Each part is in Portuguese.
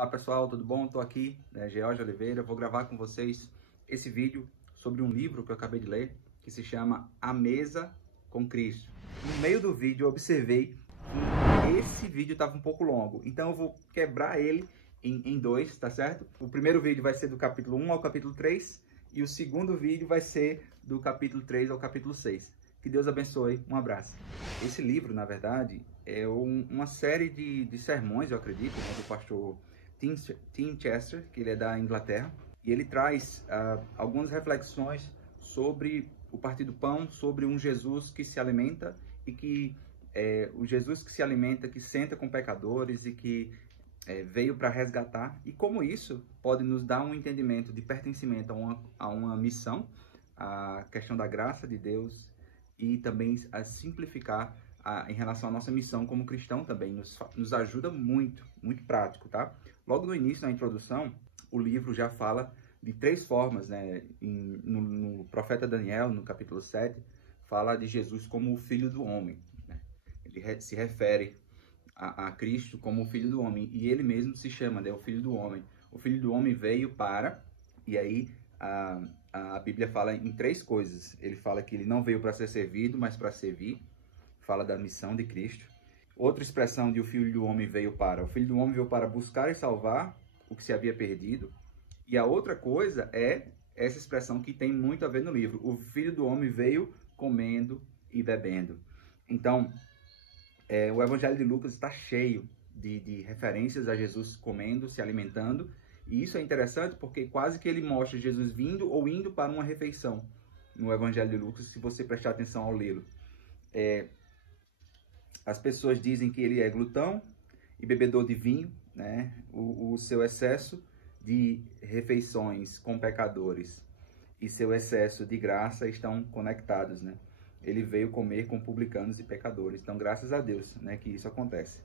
Olá pessoal, tudo bom? Estou aqui, George Oliveira, vou gravar com vocês esse vídeo sobre um livro que eu acabei de ler, que se chama A Mesa com Cristo. No meio do vídeo eu observei que esse vídeo estava um pouco longo, então eu vou quebrar ele em dois, tá certo? O primeiro vídeo vai ser do capítulo 1 ao capítulo 3 e o segundo vídeo vai ser do capítulo 3 ao capítulo 6. Que Deus abençoe, um abraço. Esse livro, na verdade, é uma série de sermões, eu acredito, do pastor Tim Chester, que ele é da Inglaterra, e ele traz algumas reflexões sobre o partir do pão, sobre um Jesus que se alimenta e que o Jesus que se alimenta, que senta com pecadores e que veio para resgatar, e como isso pode nos dar um entendimento de pertencimento a uma missão, a questão da graça de Deus, e também a simplificar em relação à nossa missão como cristão também, nos ajuda muito, muito prático, tá? Logo no início, na introdução, o livro já fala de três formas, né? No profeta Daniel, no capítulo 7, fala de Jesus como o Filho do Homem, né? Ele se refere a Cristo como o Filho do Homem, e ele mesmo se chama, né, o Filho do Homem. O Filho do Homem veio para, e aí a Bíblia fala em três coisas. Ele fala que ele não veio para ser servido, mas para servir. Fala da missão de Cristo. Outra expressão de o Filho do Homem veio para. O Filho do Homem veio para buscar e salvar o que se havia perdido. E a outra coisa é essa expressão que tem muito a ver no livro. O Filho do Homem veio comendo e bebendo. Então, o Evangelho de Lucas está cheio de referências a Jesus comendo, se alimentando. E isso é interessante porque quase que ele mostra Jesus vindo ou indo para uma refeição no Evangelho de Lucas, se você prestar atenção ao lê-lo. As pessoas dizem que ele é glutão e bebedor de vinho, né? O seu excesso de refeições com pecadores e seu excesso de graça estão conectados, né? Ele veio comer com publicanos e pecadores. Então, graças a Deus, né, que isso acontece.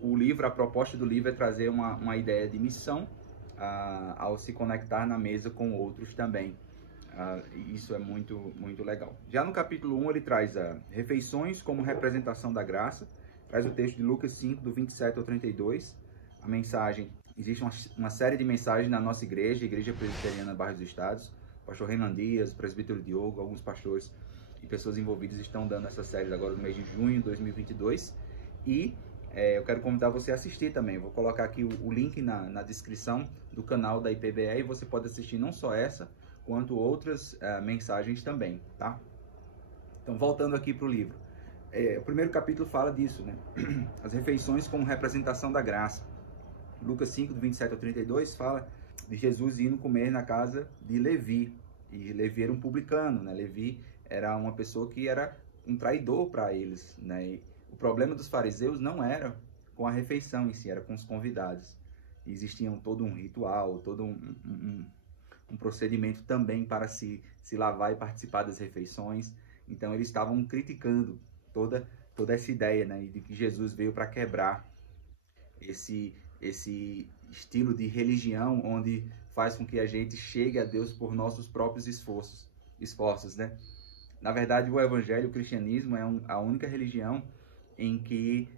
O livro, a proposta do livro é trazer uma ideia de missão ao se conectar na mesa com outros também. Isso é muito, muito legal. Já no capítulo 1 ele traz refeições como representação da graça, traz o texto de Lucas 5, do 27 ao 32, a mensagem, existe uma série de mensagens na nossa igreja, Igreja Presbiteriana Bairro dos Estados, o pastor Renan Dias, o presbítero Diogo, alguns pastores e pessoas envolvidas estão dando essa série agora no mês de junho de 2022, e eu quero convidar você a assistir também. Vou colocar aqui o link na descrição do canal da IPBE e você pode assistir não só essa, quanto outras mensagens também, tá? Então, voltando aqui para o livro. O primeiro capítulo fala disso, né? As refeições como representação da graça. Lucas 5, do 27 ao 32, fala de Jesus indo comer na casa de Levi. E Levi era um publicano, né? Levi era uma pessoa que era um traidor para eles, né? E o problema dos fariseus não era com a refeição em si, era com os convidados. E existia todo um ritual, todo um procedimento também para se lavar e participar das refeições. Então eles estavam criticando toda essa ideia, né, de que Jesus veio para quebrar esse estilo de religião onde faz com que a gente chegue a Deus por nossos próprios esforços, né? Na verdade, o Evangelho, o cristianismo, é a única religião em que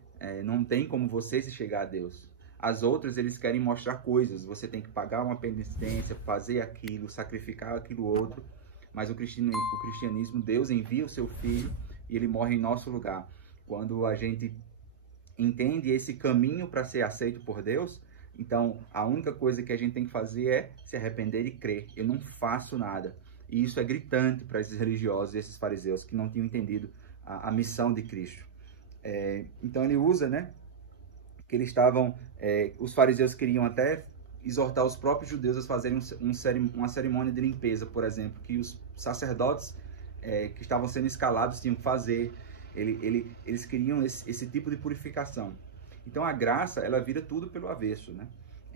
não tem como você se chegar a Deus. As outras, eles querem mostrar coisas. Você tem que pagar uma penitência, fazer aquilo, sacrificar aquilo outro. Mas o cristianismo, Deus envia o seu Filho e ele morre em nosso lugar. Quando a gente entende esse caminho para ser aceito por Deus, então a única coisa que a gente tem que fazer é se arrepender e crer. Eu não faço nada. E isso é gritante para esses religiosos e esses fariseus que não tinham entendido a missão de Cristo. Então ele usa, né, que eles estavam, os fariseus queriam até exortar os próprios judeus a fazerem uma cerimônia de limpeza, por exemplo, que os sacerdotes que estavam sendo escalados tinham que fazer. Eles queriam esse tipo de purificação. Então a graça, ela vira tudo pelo avesso, né?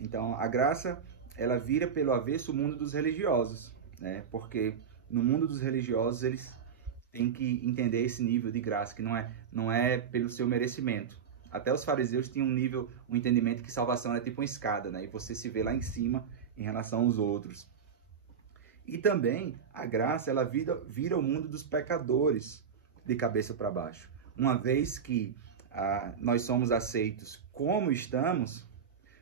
Então a graça, ela vira pelo avesso o mundo dos religiosos, né? Porque no mundo dos religiosos eles têm que entender esse nível de graça, que não é pelo seu merecimento. Até os fariseus tinham um entendimento que salvação é tipo uma escada, né? E você se vê lá em cima em relação aos outros. E também a graça, ela vira o mundo dos pecadores de cabeça para baixo. Uma vez que nós somos aceitos como estamos,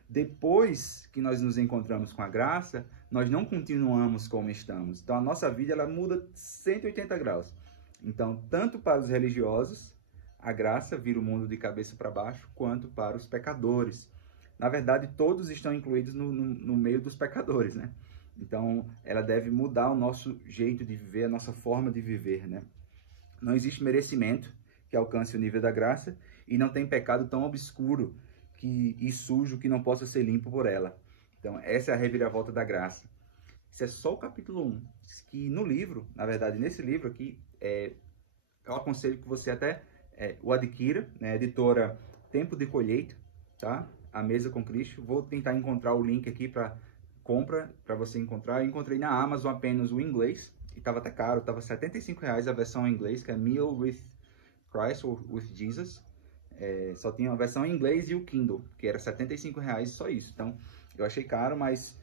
depois que nós nos encontramos com a graça, nós não continuamos como estamos. Então, a nossa vida ela muda 180 graus. Então, tanto para os religiosos, a graça vira o mundo de cabeça para baixo, quanto para os pecadores. Na verdade, todos estão incluídos no meio dos pecadores, né? Então, ela deve mudar o nosso jeito de viver, a nossa forma de viver, né? Não existe merecimento que alcance o nível da graça, e não tem pecado tão obscuro e sujo que não possa ser limpo por ela. Então, essa é a reviravolta da graça. Isso é só o capítulo 1, que no livro, na verdade, nesse livro aqui, eu aconselho que você até o adquira, né? Editora Tempo de Colheita, tá? A Mesa com Cristo. Vou tentar encontrar o link aqui para compra, para você encontrar. Eu encontrei na Amazon apenas o inglês, e estava até caro, estava R$75 a versão em inglês, que é Meal with Christ or with Jesus. Só tinha a versão em inglês e o Kindle, que era R$75 só isso. Então, eu achei caro, mas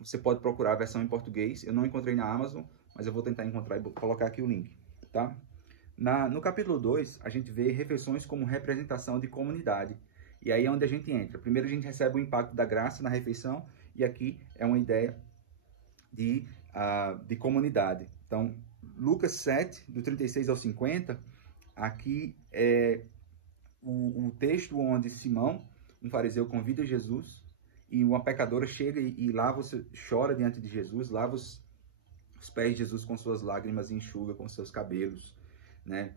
você pode procurar a versão em português. Eu não encontrei na Amazon, mas eu vou tentar encontrar e vou colocar aqui o link, tá? No capítulo 2, a gente vê refeições como representação de comunidade. E aí é onde a gente entra. Primeiro a gente recebe o impacto da graça na refeição, e aqui é uma ideia de comunidade. Então, Lucas 7, do 36 ao 50, aqui é o texto onde Simão, um fariseu, convida Jesus, e uma pecadora chega e lá você chora diante de Jesus, lava os pés de Jesus com suas lágrimas e enxuga com seus cabelos, né?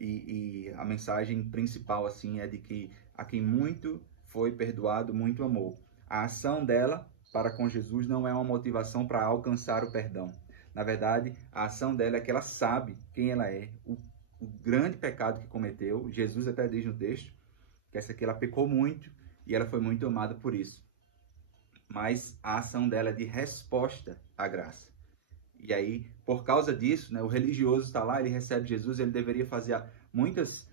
E a mensagem principal assim é de que a quem muito foi perdoado, muito amou. A ação dela para com Jesus não é uma motivação para alcançar o perdão. Na verdade, a ação dela é que ela sabe quem ela é, o grande pecado que cometeu. Jesus até diz no texto que essa aqui ela pecou muito e ela foi muito amada por isso. Mas a ação dela é de resposta à graça. E aí, por causa disso, né, o religioso está lá, ele recebe Jesus, ele deveria fazer muitas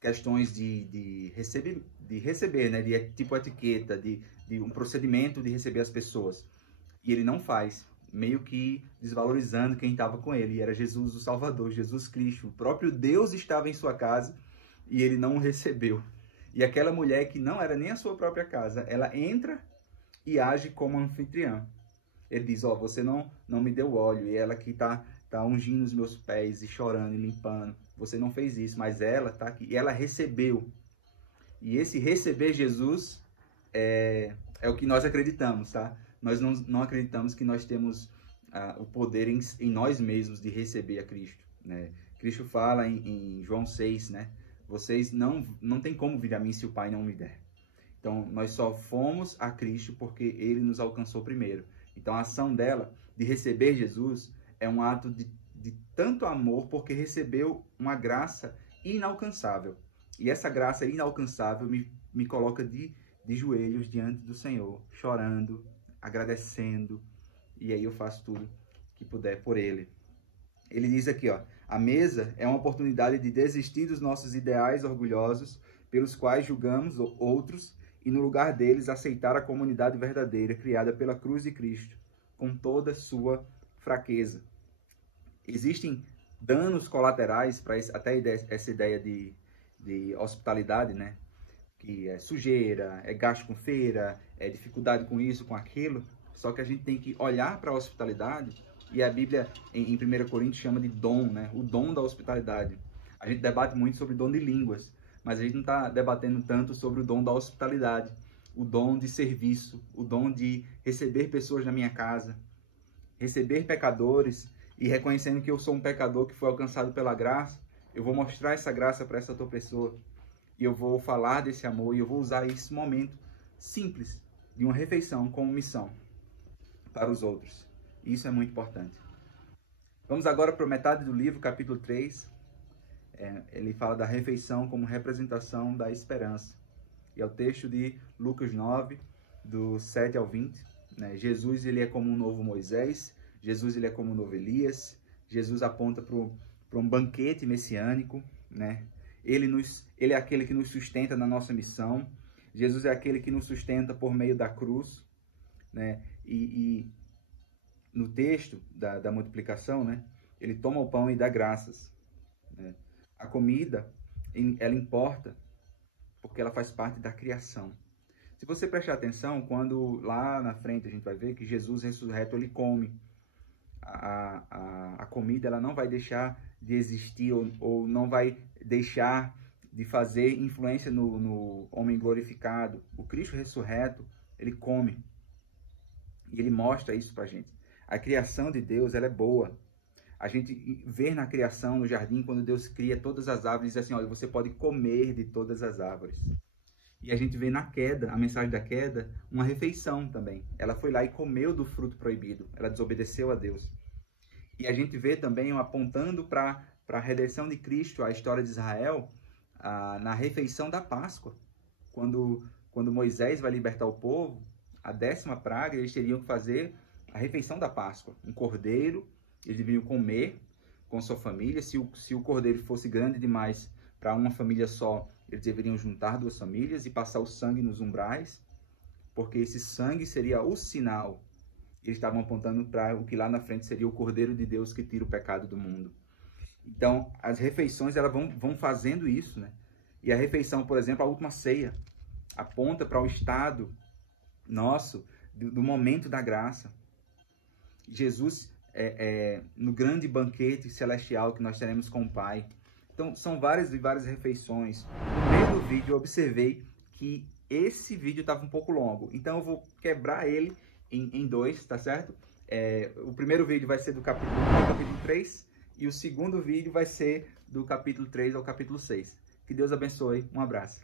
questões de receber, né, de tipo etiqueta, de um procedimento de receber as pessoas. E ele não faz, meio que desvalorizando quem estava com ele. E era Jesus o Salvador, Jesus Cristo. O próprio Deus estava em sua casa e ele não o recebeu. E aquela mulher que não era nem a sua própria casa, ela entra e age como anfitriã. Ele diz, você não me deu óleo, e ela que tá ungindo os meus pés e chorando e limpando. Você não fez isso, mas ela tá aqui. E ela recebeu. E esse receber Jesus é o que nós acreditamos, tá? Nós não acreditamos que nós temos o poder em nós mesmos de receber a Cristo, né? Cristo fala em João 6, né? Vocês não tem como vir a mim se o Pai não me der. Então, nós só fomos a Cristo porque Ele nos alcançou primeiro. Então, a ação dela de receber Jesus é um ato de tanto amor, porque recebeu uma graça inalcançável. E essa graça inalcançável me coloca de joelhos diante do Senhor, chorando, agradecendo. E aí eu faço tudo que puder por Ele. Ele diz aqui, a mesa é uma oportunidade de desistir dos nossos ideais orgulhosos, pelos quais julgamos outros, e no lugar deles aceitar a comunidade verdadeira criada pela cruz de Cristo, com toda sua fraqueza. Existem danos colaterais para até essa ideia de hospitalidade, né? Que é sujeira, é gasto com feira, é dificuldade com isso, com aquilo. Só que a gente tem que olhar para a hospitalidade, e a Bíblia em 1 Coríntios chama de dom, né? O dom da hospitalidade. A gente debate muito sobre o dom de línguas, mas a gente não está debatendo tanto sobre o dom da hospitalidade, o dom de serviço, o dom de receber pessoas na minha casa, receber pecadores, e reconhecendo que eu sou um pecador que foi alcançado pela graça, eu vou mostrar essa graça para essa tua pessoa, e eu vou falar desse amor, e eu vou usar esse momento simples de uma refeição como missão para os outros. Isso é muito importante. Vamos agora para a metade do livro, capítulo 3. Ele fala da refeição como representação da esperança. E é o texto de Lucas 9, do 7 ao 20. Né? Jesus ele é como um novo Moisés. Jesus ele é como um novo Elias. Jesus aponta para um banquete messiânico. Né? Ele é aquele que nos sustenta na nossa missão. Jesus é aquele que nos sustenta por meio da cruz. Né? E no texto da multiplicação, né? Ele toma o pão e dá graças. Né? A comida, ela importa, porque porque ela faz parte da criação. Se você prestar atenção, quando lá na frente a gente vai ver que Jesus ressurreto, ele come. A comida ela não vai deixar de existir ou não vai deixar de fazer influência no homem glorificado. O Cristo ressurreto, ele come. E ele mostra isso pra gente. A criação de Deus, ela é boa. A gente vê na criação, no jardim, quando Deus cria todas as árvores, diz assim, olha, você pode comer de todas as árvores. E a gente vê na queda, a mensagem da queda, uma refeição também. Ela foi lá e comeu do fruto proibido. Ela desobedeceu a Deus. E a gente vê também, apontando para a redenção de Cristo, a história de Israel, na refeição da Páscoa. Quando Moisés vai libertar o povo, a 10ª praga, eles teriam que fazer a refeição da Páscoa. Um cordeiro, eles deveriam comer com sua família. Se o cordeiro fosse grande demais para uma família só, eles deveriam juntar 2 famílias e passar o sangue nos umbrais, porque esse sangue seria o sinal. Eles estavam apontando para o que lá na frente seria o Cordeiro de Deus que tira o pecado do mundo. Então, as refeições elas vão fazendo isso, né? E a refeição, por exemplo, a última ceia, aponta para o estado nosso do momento da graça. Jesus, no grande banquete celestial que nós teremos com o Pai. Então, são várias e várias refeições. No meio do vídeo, eu observei que esse vídeo estava um pouco longo. Então, eu vou quebrar ele em 2, tá certo? O primeiro vídeo vai ser do capítulo 1 ao capítulo 3 e o segundo vídeo vai ser do capítulo 3 ao capítulo 6. Que Deus abençoe. Um abraço.